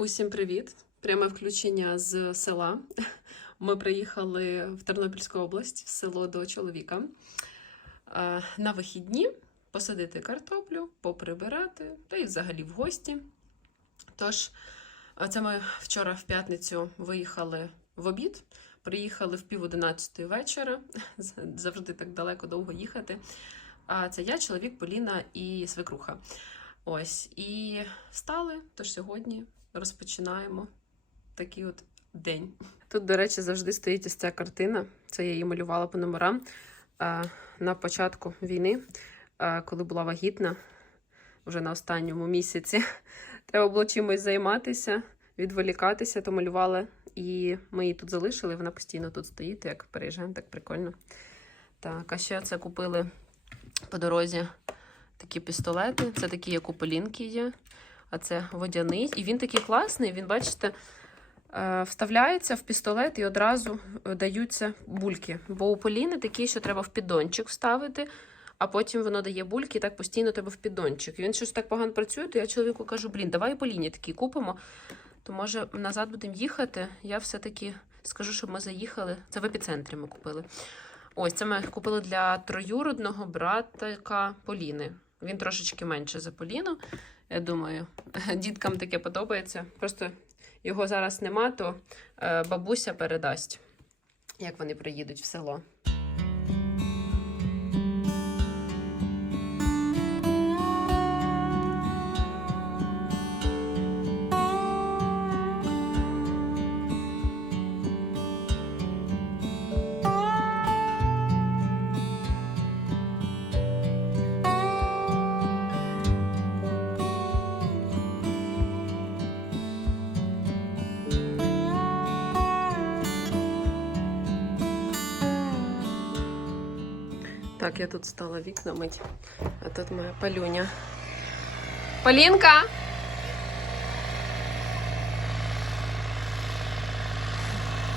Усім привіт! Пряме включення з села. Ми приїхали в Тернопільську область, в село до чоловіка е, на вихідні посадити картоплю, поприбирати та й взагалі в гості. Тож, е, це ми вчора в п'ятницю виїхали в обід, приїхали в пів одинадцятої вечора. Завжди так далеко довго їхати. А це я, чоловік, Поліна і свекруха. Ось, і встали, тож сьогодні розпочинаємо такий от день. Тут, до речі, завжди стоїть ось ця картина. Це я її малювала по номерам е, на початку війни, е, коли була вагітна, вже на останньому місяці. Треба було чимось займатися, відволікатися, то малювала. І ми її тут залишили, вона постійно тут стоїть, як переїжджаємо, так прикольно. Так, а ще це купили по дорозі такі пістолети. Це такі, як у Полінки є. А це водяний. І він такий класний. Він, бачите, е, вставляється в пістолет і одразу е, даються бульки. Бо у Поліни такі, що треба в піддончик вставити, а потім воно дає бульки, і так постійно треба в піддончик. І він щось так погано працює, то я чоловіку кажу: блін, давай Поліні такий купимо. То може назад будемо їхати. Я все-таки скажу, щоб ми заїхали. Це в епіцентрі ми купили. Ось це ми купили для троюродного братика Поліни. Він трошечки менше за Поліну. Я думаю, діткам таке подобається. Просто його зараз нема, то е, бабуся передасть, як вони приїдуть в село. Так, я тут стала вікна мить, а тут моя палюня. Полінка!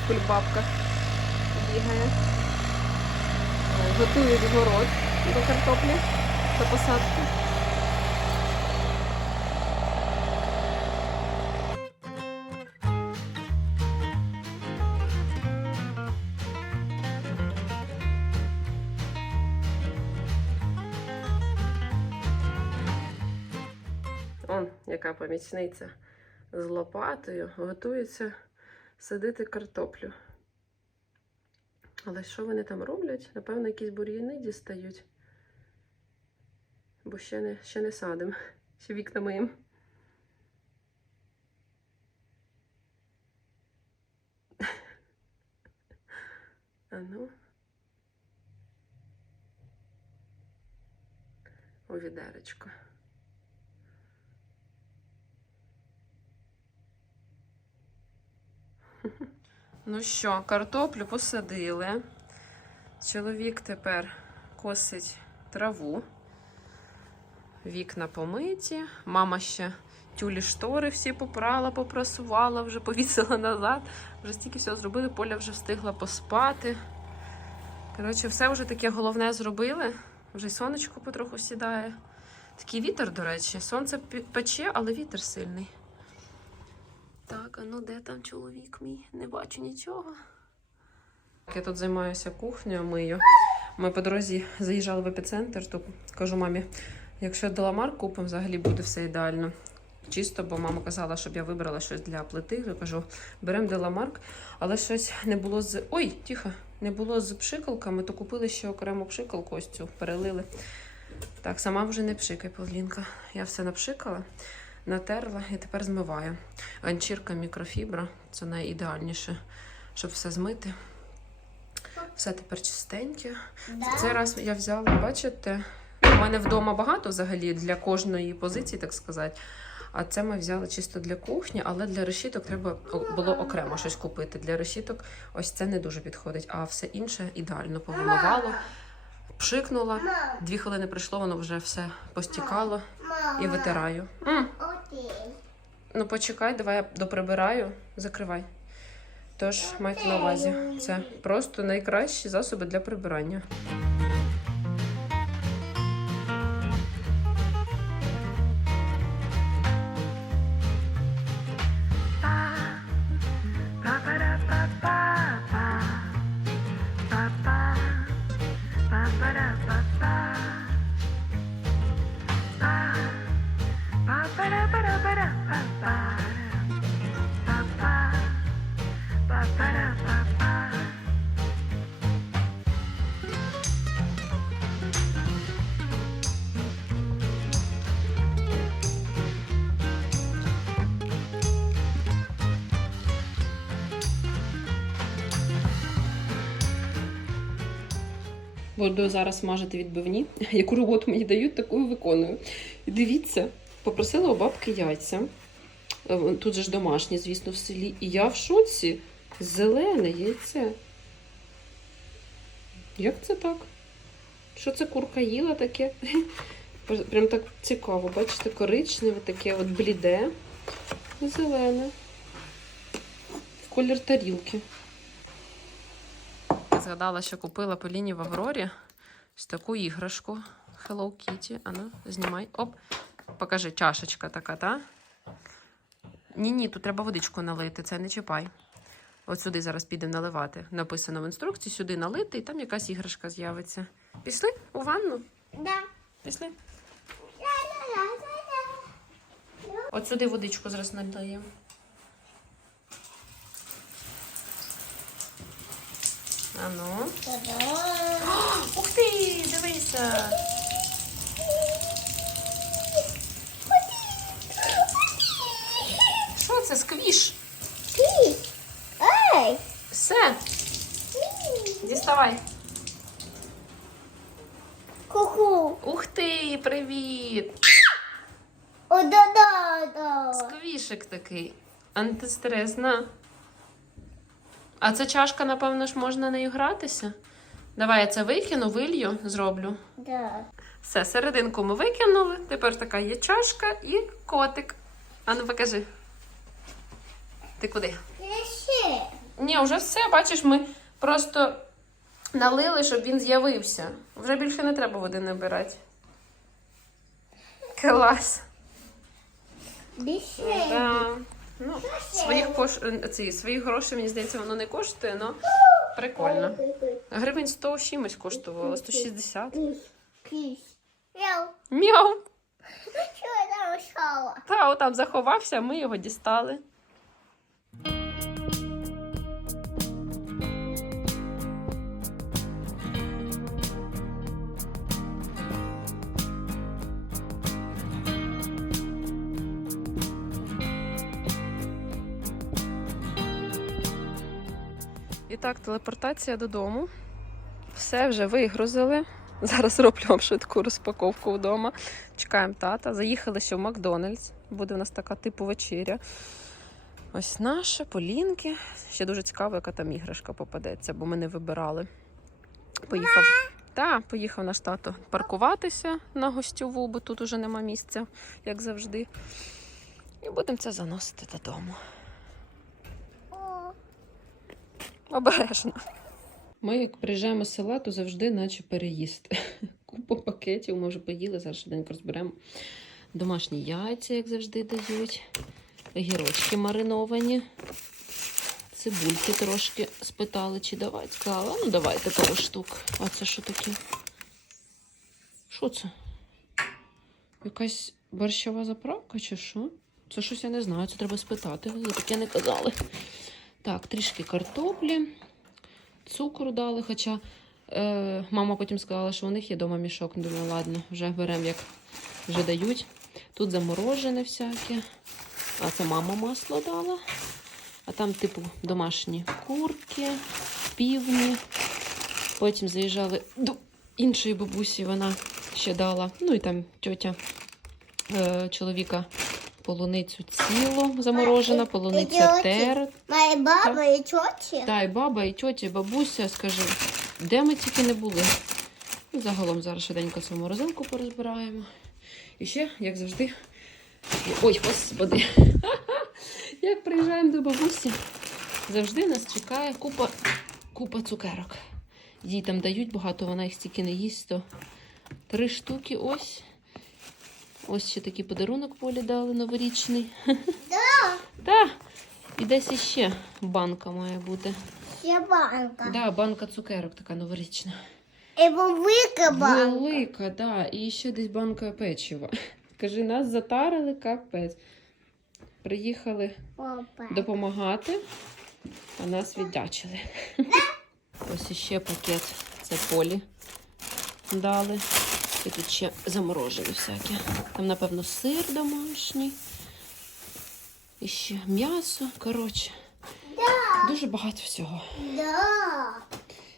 Кульбабка бігає. Готують город до картоплі до посадки. Яка помічниця з лопатою готується садити картоплю. Але що вони там роблять? Напевно, якісь бур'яни дістають. Бо ще не, ще не садимо, ще вікна моїм. А ну. У відеречко. Ну що, картоплю посадили. Чоловік тепер косить траву. Вікна помиті. Мама ще тюлі штори всі попрала, попрасувала, вже повісила назад. Вже стільки всього зробили, Поля вже встигла поспати. Коротше, все вже таке головне зробили. Вже й сонечко потроху сідає. Такий вітер, до речі. Сонце пече, але вітер сильний. Так, а ну де там чоловік мій? Не бачу нічого. Я тут займаюся кухнею, мию. Ми по дорозі заїжджали в епіцентр, то кажу мамі, якщо деламар купимо, взагалі буде все ідеально. Чисто, бо мама казала, щоб я вибрала щось для плити. Я кажу, беремо деламарк, але щось не було з. Ой, тихо, не було з пшикалками, то купили ще окрему пшикалку, ось цю перелили. Так, сама вже не пшикай, Павлінка. Я все напшикала, натерла і тепер змиваю. Ганчірка мікрофібра це найідеальніше, щоб все змити. Все тепер чистеньке. Цей раз я взяла, бачите, у мене вдома багато взагалі для кожної позиції, так сказати. А це ми взяли чисто для кухні, але для решіток треба було окремо щось купити. Для решіток ось це не дуже підходить, а все інше ідеально повимивало, пшикнула. Дві хвилини пройшло, воно вже все постікало і витираю. М, Окей. Ну, почекай, давай я доприбираю. Закривай. Тож, майте на увазі, це просто найкращі засоби для прибирання. Буду зараз смажити відбивні. Яку роботу мені дають, таку виконую. Дивіться, попросила у бабки яйця. Е, Тут же ж домашні, звісно, в селі. І я в шоці. Зелене яйце. Як це так? Що це курка їла таке? Прям так цікаво, бачите, коричневе, таке от бліде зелене. В колір тарілки. Згадала, що купила Поліні в Аврорі ось таку іграшку Hello Kitty. Ану, знімай. Оп. Покажи, чашечка така, та? Ні, ні, тут треба водичку налити, це не чіпай. От сюди зараз підемо наливати. Написано в інструкції, сюди налити, і там якась іграшка з'явиться. Пішли у ванну? Да. Пішли. От сюди водичку зараз надаємо. Ану. Ух ти, дивися. Що це? Сквіш? Ей. Все, діставай. Ку-ку. Ух ти, привіт! О, да-да-да. Сквішик такий. Антистрес, на. А це чашка, напевно ж, можна нею гратися? Давай я це викину, вилью, зроблю. Да. Все, серединку ми викинули. Тепер така є чашка і котик. Ану, покажи. Ти куди? Ще. Ні, вже все, бачиш, ми просто налили, щоб він з'явився. Вже більше не треба води набирати. Клас. Більше. Да. Ну, своїх, пош... ці, своїх грошей, мені здається, воно не коштує, але прикольно. Гривень 100 чимось коштувало, 160. Кись. Кись. Мяу. Та, отам заховався, ми його дістали. Так, телепортація додому. Все вже вигрузили. Зараз роблю вам швидку розпаковку вдома. Чекаємо тата. Заїхали ще в Макдональдс. Буде у нас така типу вечеря. Ось наша, полінки. Ще дуже цікаво, яка там іграшка попадеться, бо ми не вибирали. Поїхав. Так, поїхав наш тато паркуватися на гостьову, бо тут уже нема місця, як завжди. І будемо це заносити додому. О. Обережно. Ми, як приїжджаємо з села, то завжди наче переїсти. Купу пакетів, ми вже поїли, зараз швиденько розберемо. Домашні яйця, як завжди, дають. Огірочки мариновані. Цибульки трошки спитали, чи давати. Сказала, ну давайте пару штук. А це що таке? Що це? Якась борщова заправка чи що? Це щось я не знаю, це треба спитати. Таке не казали. Так, трішки картоплі, цукру дали, хоча е, мама потім сказала, що у них є дома мішок. Думаю, ладно, вже беремо, як вже дають. Тут заморожене всяке. А це мама масло дала. А там, типу, домашні курки, півні. Потім заїжджали до іншої бабусі, вона ще дала. Ну і там тьотя е, чоловіка полуницю цілу заморожена, полуниця тер, Моя баба і тьоті. та, і баба, і тьотя, і бабуся, скажи, де ми тільки не були. Загалом зараз швиденько цю морозилку порозбираємо. І ще, як завжди. Ой, господи. Як приїжджаємо до бабусі, завжди нас чекає купа, купа цукерок. Їй там дають багато, вона їх стільки не їсть, то три штуки ось. Ось ще такий подарунок Полі дали новорічний. Да. Та, і десь іще банка має бути. Є банка. Да, банка цукерок така новорічна. І велика банка. Велика, да. І ще десь банка печива. Кажи, нас затарили капець. Приїхали Опа. допомагати, а нас віддячили. Ось іще пакет. Це полі дали. І тут ще заморожені всякі. Там, напевно, сир домашній. І ще м'ясо. Коротше, дуже багато всього. Да.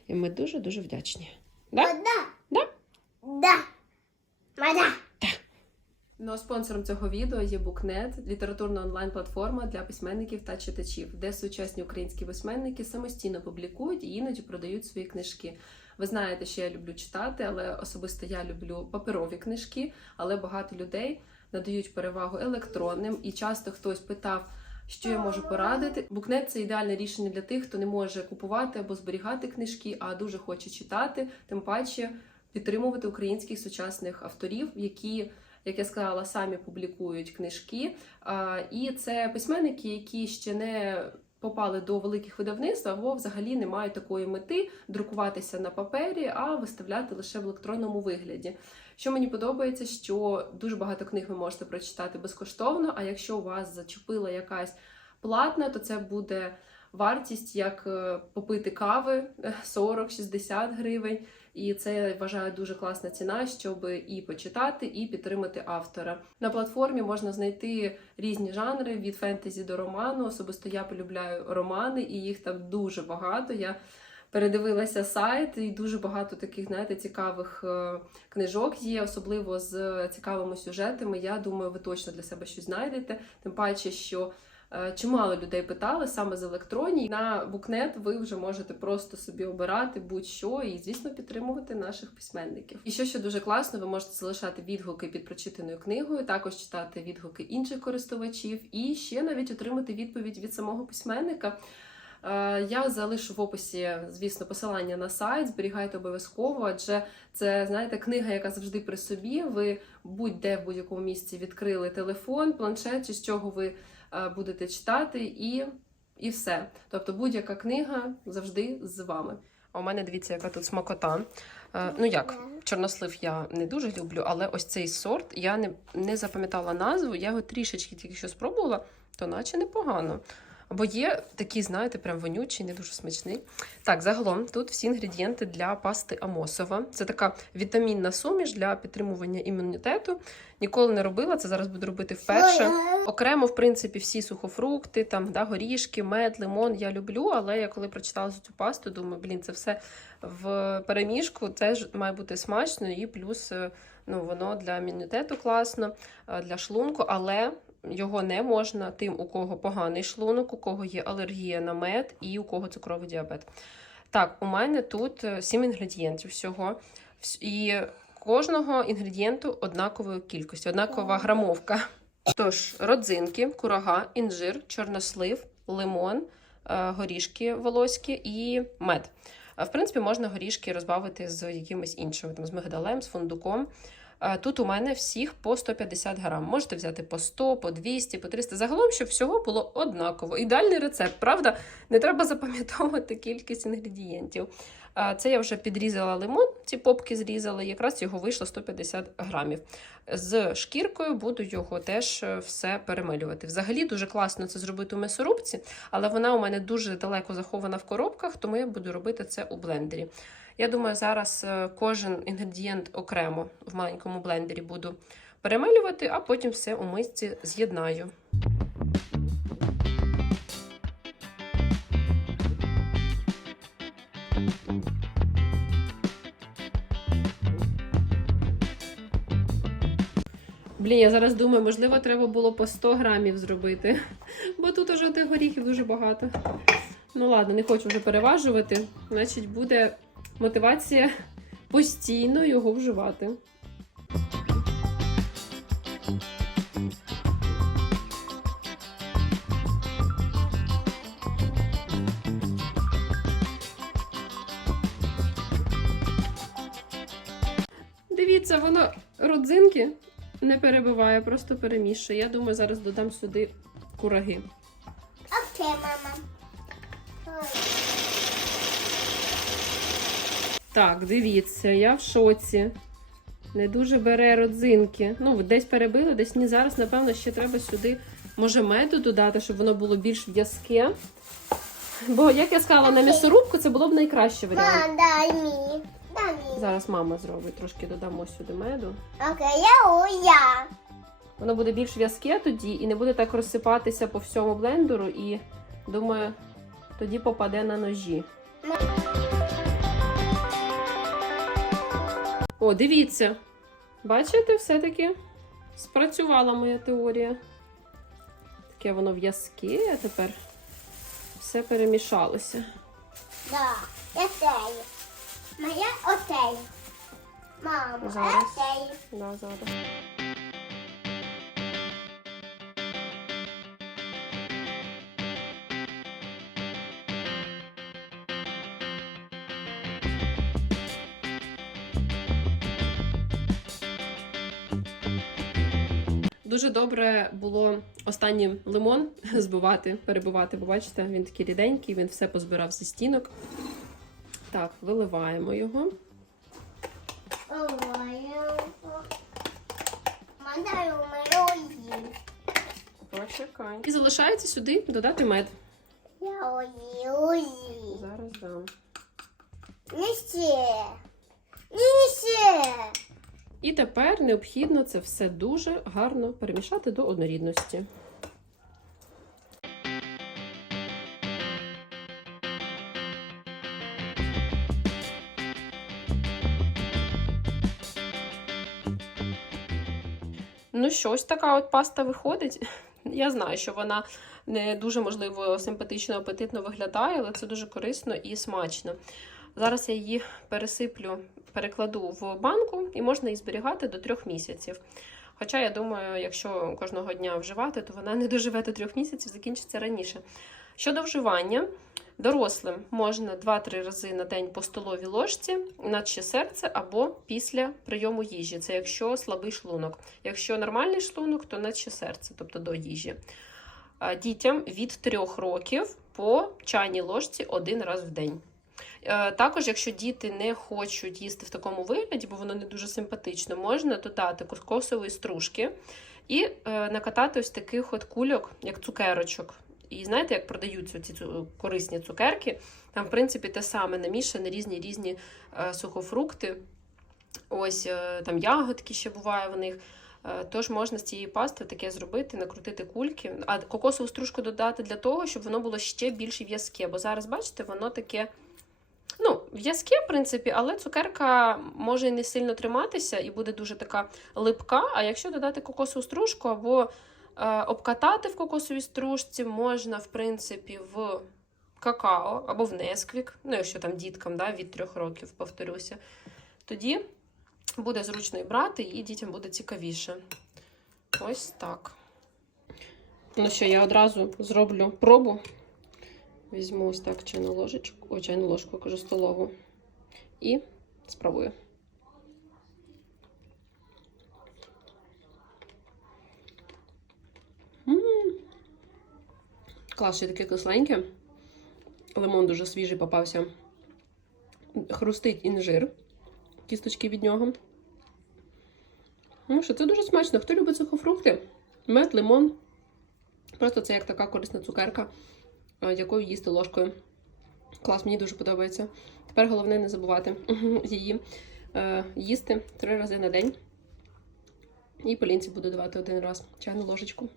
І ми дуже-дуже вдячні. Да? Да. Да? Да. Мада. Ну, спонсором цього відео є Букнет, літературна онлайн-платформа для письменників та читачів, де сучасні українські письменники самостійно публікують і іноді продають свої книжки. Ви знаєте, що я люблю читати, але особисто я люблю паперові книжки, але багато людей надають перевагу електронним, і часто хтось питав. Що я можу порадити? Букнет це ідеальне рішення для тих, хто не може купувати або зберігати книжки, а дуже хоче читати, тим паче підтримувати українських сучасних авторів, які як я сказала, самі публікують книжки. І це письменники, які ще не попали до великих видавництв, або взагалі не мають такої мети друкуватися на папері, а виставляти лише в електронному вигляді. Що мені подобається, що дуже багато книг ви можете прочитати безкоштовно. А якщо вас зачепила якась платна, то це буде вартість як е, попити кави е, 40-60 гривень. І це я вважаю дуже класна ціна, щоб і почитати, і підтримати автора. На платформі можна знайти різні жанри від фентезі до роману. Особисто я полюбляю романи, і їх там дуже багато. Я передивилася сайт, і дуже багато таких, знаєте, цікавих е, книжок є, особливо з цікавими сюжетами. Я думаю, ви точно для себе щось знайдете. Тим паче, що Чимало людей питали саме з електронії. На букнет ви вже можете просто собі обирати будь-що і, звісно, підтримувати наших письменників. І що ще дуже класно, ви можете залишати відгуки під прочитаною книгою, також читати відгуки інших користувачів, і ще навіть отримати відповідь від самого письменника. Е, Я залишу в описі, звісно, посилання на сайт, зберігайте обов'язково, адже це, знаєте, книга, яка завжди при собі. Ви будь-де в будь-якому місці відкрили телефон, планшет, чи з чого ви е, будете читати, і, і все. Тобто будь-яка книга завжди з вами. А у мене дивіться, яка тут смакота. Е, Ну як, чорнослив я не дуже люблю, але ось цей сорт я не, не запам'ятала назву, я його трішечки тільки що спробувала, то наче непогано. Бо є такі, знаєте, прям вонючий, не дуже смачний. Так, загалом тут всі інгредієнти для пасти Амосова. Це така вітамінна суміш для підтримування імунітету. Ніколи не робила, це зараз буду робити вперше. Окремо, в принципі, всі сухофрукти, там да, горішки, мед, лимон я люблю, але я коли прочитала цю пасту, думаю, блін, це все в переміжку, це ж має бути смачно, і плюс е, ну, воно для імунітету класно, е, для шлунку, але його не можна тим, у кого поганий шлунок, у кого є алергія на мед і у кого цукровий діабет. Так, у мене тут е, сім інгредієнтів всього. І кожного інгредієнту однакової кількості, однакова грамовка. Тож, родзинки, курага, інжир, чорнослив, лимон, е, горішки волоські і мед. Е, В принципі, можна горішки розбавити з якимось іншим, там, з мигдалем, з фундуком. Тут у мене всіх по 150 грам. Можете взяти по 100, по 200, по 300. Загалом, щоб всього було однаково. Ідеальний рецепт, правда? Не треба запам'ятовувати кількість інгредієнтів. Це я вже підрізала лимон, ці попки зрізала, якраз його вийшло 150 грамів. З шкіркою буду його теж е, все перемилювати. Взагалі дуже класно це зробити у м'ясорубці, але вона у мене дуже далеко захована в коробках, тому я буду робити це у блендері. Я думаю, зараз е, кожен інгредієнт окремо в маленькому блендері буду перемилювати, а потім все у мисці з'єднаю. Блін, я зараз думаю, можливо, треба було по 100 грамів зробити, бо тут уже тих горіхів дуже багато. Ну ладно, не хочу вже переважувати. Значить, буде мотивація постійно його вживати. Дивіться, воно родзинки не перебиває, просто перемішує. Я думаю, зараз додам сюди кураги. Окей, мама. Так, дивіться, я в шоці. Не дуже бере родзинки. Ну, десь перебили, десь ні. Зараз, напевно, ще треба сюди, може, меду додати, щоб воно було більш в'язке. Бо, як я сказала, на м'ясорубку це було б найкраще варіант. Мам, дай мені. Дай мені. Зараз мама зробить, трошки додамо сюди меду. Окей, я у я. Воно буде більш в'язке тоді і не буде так розсипатися по всьому блендеру. І думаю, тоді попаде на ножі. О, дивіться. Бачите, все-таки спрацювала моя теорія. Таке воно в'язке, а тепер все перемішалося. Да, отею. Моя отей. Мама, отей. Да, зараз. Дуже добре було останній лимон збивати, перебивати, бо бачите, він такий ріденький, він все позбирав зі стінок. Так, виливаємо його. Почекай. І залишається сюди додати мед. Я ой, ой. Зараз дам. Неси. І тепер необхідно це все дуже гарно перемішати до однорідності. Ну, що, така от паста виходить. Я знаю, що вона не дуже можливо симпатично, апетитно виглядає, але це дуже корисно і смачно. Зараз я її пересиплю, перекладу в банку і можна її зберігати до трьох місяців. Хоча, я думаю, якщо кожного дня вживати, то вона не доживе до трьох місяців, закінчиться раніше. Щодо вживання, дорослим можна 2-3 рази на день по столовій ложці, наче серце або після прийому їжі. Це якщо слабий шлунок. Якщо нормальний шлунок, то наче серце, тобто до їжі. Дітям від 3 років по чайній ложці один раз в день. Е, Також, якщо діти не хочуть їсти в такому вигляді, бо воно не дуже симпатично, можна додати кокосової стружки і е, накатати ось таких от кульок, як цукерочок. І знаєте, як продаються ці корисні цукерки? Там, в принципі, те саме намішані різні різні е, сухофрукти. Ось там ягодки ще буває в них. Тож можна з цієї пасти таке зробити, накрутити кульки, а кокосову стружку додати для того, щоб воно було ще більш в'язке. Бо зараз, бачите, воно таке. Ну, в'язке, в принципі, але цукерка може не сильно триматися і буде дуже така липка. А якщо додати кокосову стружку або е, обкатати в кокосовій стружці, можна, в принципі, в какао або в несквік, ну, якщо там діткам да, від трьох років, повторюся, тоді буде зручно і брати, і дітям буде цікавіше. Ось так. Ну що, я одразу зроблю пробу. Візьму ось так чайну ложечку, ой, чайну ложку, кажу, столову. І спробую. М. Клас, ще таке кисленьке. Лимон дуже свіжий попався. Хрустить інжир. Кісточки від нього. Ну що, це дуже смачно. Хто любить сухофрукти? Мед, лимон. Просто це як така корисна цукерка, якою їсти ложкою. Клас, мені дуже подобається. Тепер головне не забувати її е, їсти три рази на день. І полінці буду давати один раз чайну ложечку.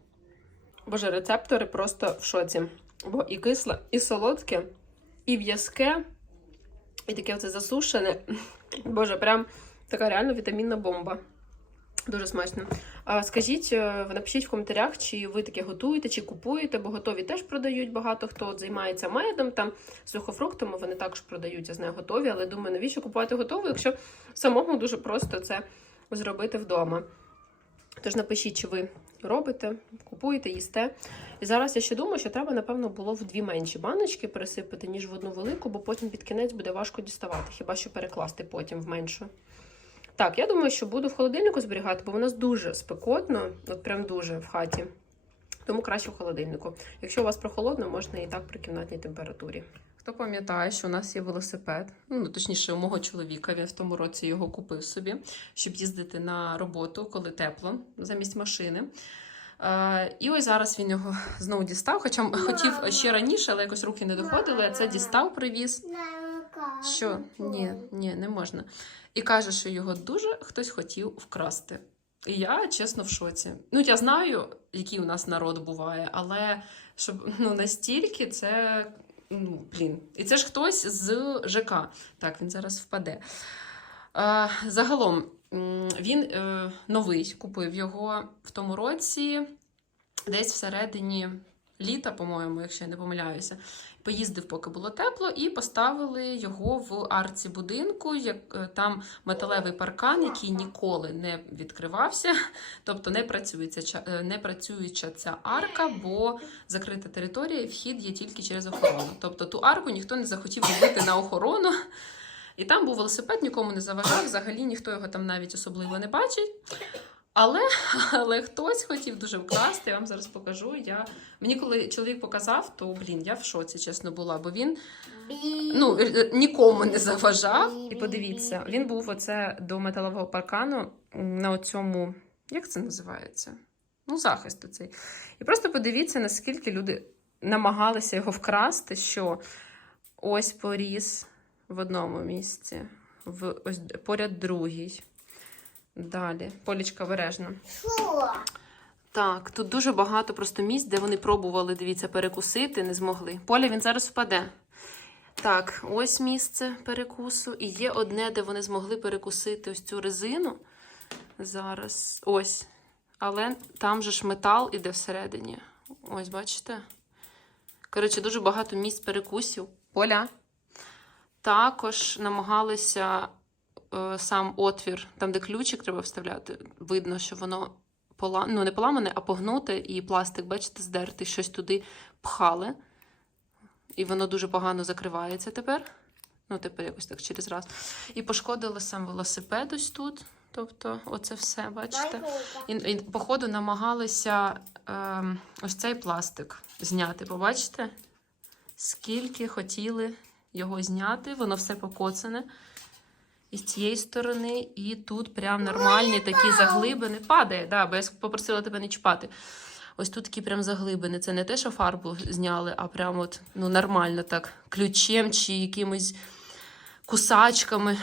Боже, рецептори просто в шоці. Бо і кисле, і солодке, і в'язке, і таке оце засушене. Боже, прям така реально вітамінна бомба. Дуже смачно. Скажіть, е, напишіть в коментарях, чи ви таке готуєте, чи купуєте, бо готові теж продають багато хто займається медом, там сухофруктами, вони також продають, я знаю, готові, але думаю, навіщо купувати готову, якщо самому дуже просто це зробити вдома. Тож напишіть, чи ви робите, купуєте, їсте. І зараз я ще думаю, що треба, напевно, було в дві менші баночки пересипати, ніж в одну велику, бо потім під кінець буде важко діставати, хіба що перекласти потім в меншу. Так, я думаю, що буду в холодильнику зберігати, бо у нас дуже спекотно, от прям дуже в хаті. Тому краще в холодильнику. Якщо у вас прохолодно, можна і так при кімнатній температурі. Хто пам'ятає, що у нас є велосипед, ну точніше, у мого чоловіка він в тому році його купив собі, щоб їздити на роботу, коли тепло, замість машини. Е, і ось зараз він його знову дістав, хоча хотів ще раніше, але якось руки не доходили. а Це дістав, привіз. Що? Ні, ні, не можна. І каже, що його дуже хтось хотів вкрасти. І я чесно в шоці. Ну, я знаю, який у нас народ буває, але щоб ну, настільки це. Ну, блін. І це ж хтось з ЖК. Так, він зараз впаде. Е, загалом, він е, новий купив його в тому році, десь всередині літа, по-моєму, якщо я не помиляюся. Поїздив, поки було тепло, і поставили його в арці будинку. Як е, там металевий паркан, який ніколи не відкривався, тобто не працюється е, не працююча ця арка, бо закрита територія, і вхід є тільки через охорону. Тобто ту арку ніхто не захотів робити на охорону. І там був велосипед, нікому не заважав. Взагалі ніхто його там навіть особливо не бачить. Але, але хтось хотів дуже вкрасти, я вам зараз покажу. Я... Мені коли чоловік показав, то блін, я в шоці, чесно була, бо він ну, е, е, нікому не заважав. І подивіться, він був оце до металового паркану на оцьому, як це називається? Ну, захист оцей. І просто подивіться, наскільки люди намагалися його вкрасти, що ось поріс в одному місці, в ось поряд другий. Далі, полічка. Що? Так, тут дуже багато просто місць, де вони пробували, дивіться, перекусити, не змогли. Поля він зараз впаде. Так, ось місце перекусу. І є одне, де вони змогли перекусити ось цю резину. Зараз. Ось. Але там же ж метал іде всередині. Ось, бачите? Коротше, дуже багато місць перекусів. Поля. Також намагалися сам отвір, там, де ключик треба вставляти. Видно, що воно пола... ну, не поламане, а погнуте, і пластик, бачите, здертий, щось туди пхали. І воно дуже погано закривається тепер. Ну, тепер якось так через раз. І пошкодили сам велосипед ось тут. Тобто, оце все, бачите? І, і походу намагалися ем, ось цей пластик зняти. Побачите? Скільки хотіли його зняти, воно все покоцане. І з цієї сторони, і тут прям нормальні такі заглибини. Падає, да, бо я попросила тебе не чіпати. Ось тут такі прям заглибини. Це не те, що фарбу зняли, а прям от, ну, нормально так, ключем чи якимось кусачками.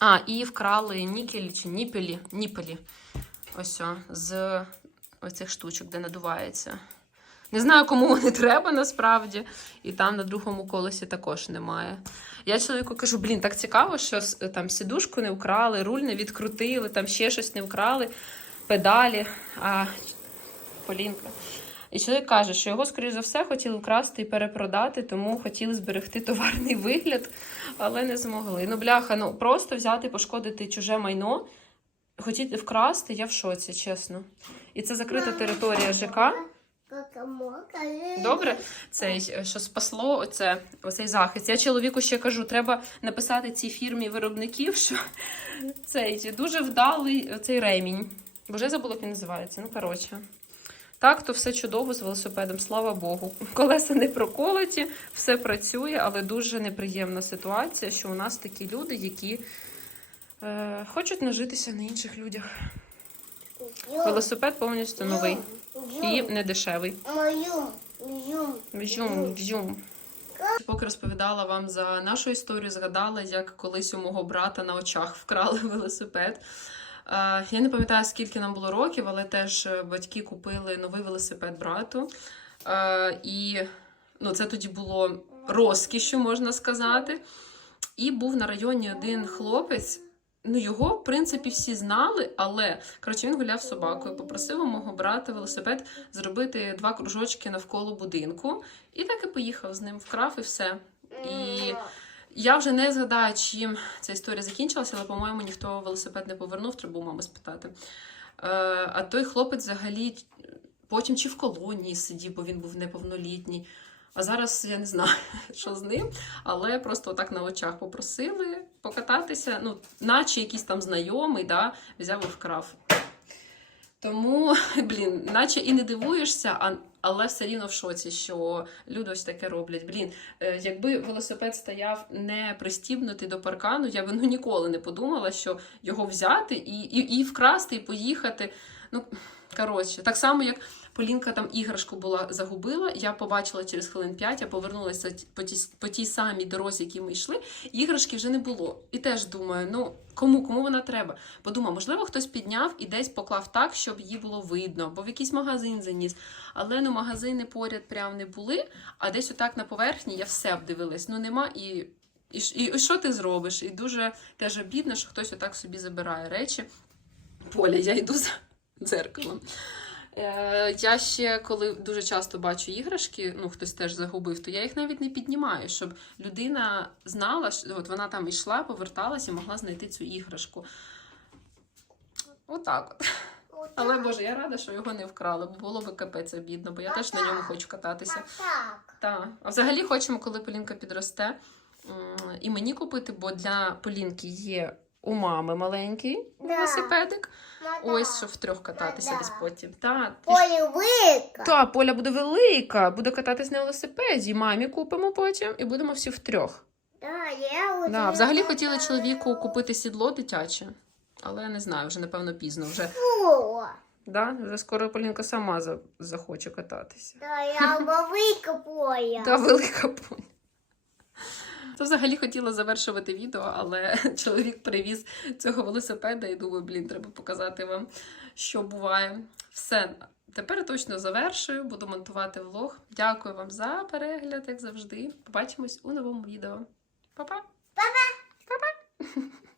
А, і вкрали нікелі чи ніпелі, ніпелі. Ось о, з оцих штучок, де надувається. Не знаю, кому вони треба насправді. І там на другому колесі також немає. Я чоловіку кажу: блін, так цікаво, що там сідушку не вкрали, руль не відкрутили, там ще щось не вкрали, педалі. А Полінка. І чоловік каже, що його, скоріш за все, хотіли вкрасти і перепродати, тому хотіли зберегти товарний вигляд, але не змогли. Ну, бляха, ну просто взяти, пошкодити чуже майно, хотіти вкрасти, я в шоці, чесно. І це закрита територія ЖК. Добре, цей, що спасло оце, оцей захист. Я чоловіку ще кажу, треба написати цій фірмі виробників, що цей дуже вдалий цей ремінь. Бо вже забула, як він називається. Ну, коротше. Так, то все чудово з велосипедом, слава Богу. Колеса не проколоті, все працює, але дуже неприємна ситуація, що у нас такі люди, які е, хочуть нажитися на інших людях. Велосипед повністю новий і не дешевий. Мою. Юм. Вжум, вжум. Поки розповідала вам за нашу історію, згадала, як колись у мого брата на очах вкрали велосипед. Е, Я не пам'ятаю, скільки нам було років, але теж е, батьки купили новий велосипед брату. Е, І ну, це тоді було розкішю, можна сказати. І був на районі один хлопець. Ну, його, в принципі, всі знали, але коротше, він гуляв собакою. Попросив у мого брата велосипед зробити два кружочки навколо будинку. І так і поїхав з ним, вкрав і все. І я вже не згадаю, чим ця історія закінчилася, але, по-моєму, ніхто велосипед не повернув, треба у мами спитати. Е, а той хлопець взагалі потім чи в колонії сидів, бо він був неповнолітній. А зараз я не знаю, що з ним, але просто отак на очах попросили покататися, ну, наче якийсь там знайомий, да, взяв і вкрав. Тому, блін, наче і не дивуєшся, а, але все рівно в шоці, що люди ось таке роблять. Блін, е, якби велосипед стояв не пристібнутий до паркану, я би ну ніколи не подумала, що його взяти і, і, і вкрасти, і поїхати. Ну, коротше, так само, як Полінка там іграшку була загубила, я побачила через хвилин 5, я повернулася по тій, по тій самій дорозі, які ми йшли, іграшки вже не було. І теж думаю, ну кому, кому вона треба? Подумав, можливо, хтось підняв і десь поклав так, щоб її було видно, або в якийсь магазин заніс. Але ну магазини поряд прям не були, а десь отак на поверхні я все обдивилась. Ну нема і І, і, і що ти зробиш? І дуже теж обідно, що хтось отак собі забирає речі. Поля, я йду за дзеркалом. Е, я ще коли дуже часто бачу іграшки, ну хтось теж загубив, то я їх навіть не піднімаю, щоб людина знала, що от вона там йшла, поверталася і могла знайти цю іграшку. Отак от. Але Боже, я рада, що його не вкрали, бо було би капець обідно, бо я теж на ньому хочу кататися. Так. Так. А взагалі хочемо, коли Полінка підросте, і мені купити, бо для Полінки є у мами маленький Да. велосипедик. Ну, Ось, щоб втрьох кататися Да. десь потім. Та, Полевика. та, Поля буде велика, буде кататись на велосипеді. Мамі купимо потім і будемо всі втрьох. Да, я. Да, взагалі хотіли чоловіку купити сідло дитяче, але не знаю, вже напевно пізно. Вже, Фу. да? вже скоро Полінка сама за- захоче кататися. Да, я велика поля. Та велика поня. То взагалі хотіла завершувати відео, але чоловік привіз цього велосипеда і думаю, блін, треба показати вам, що буває. Все, тепер точно завершую, буду монтувати влог. Дякую вам за перегляд, як завжди. Побачимось у новому відео. Па-па! Па-па! Па-па!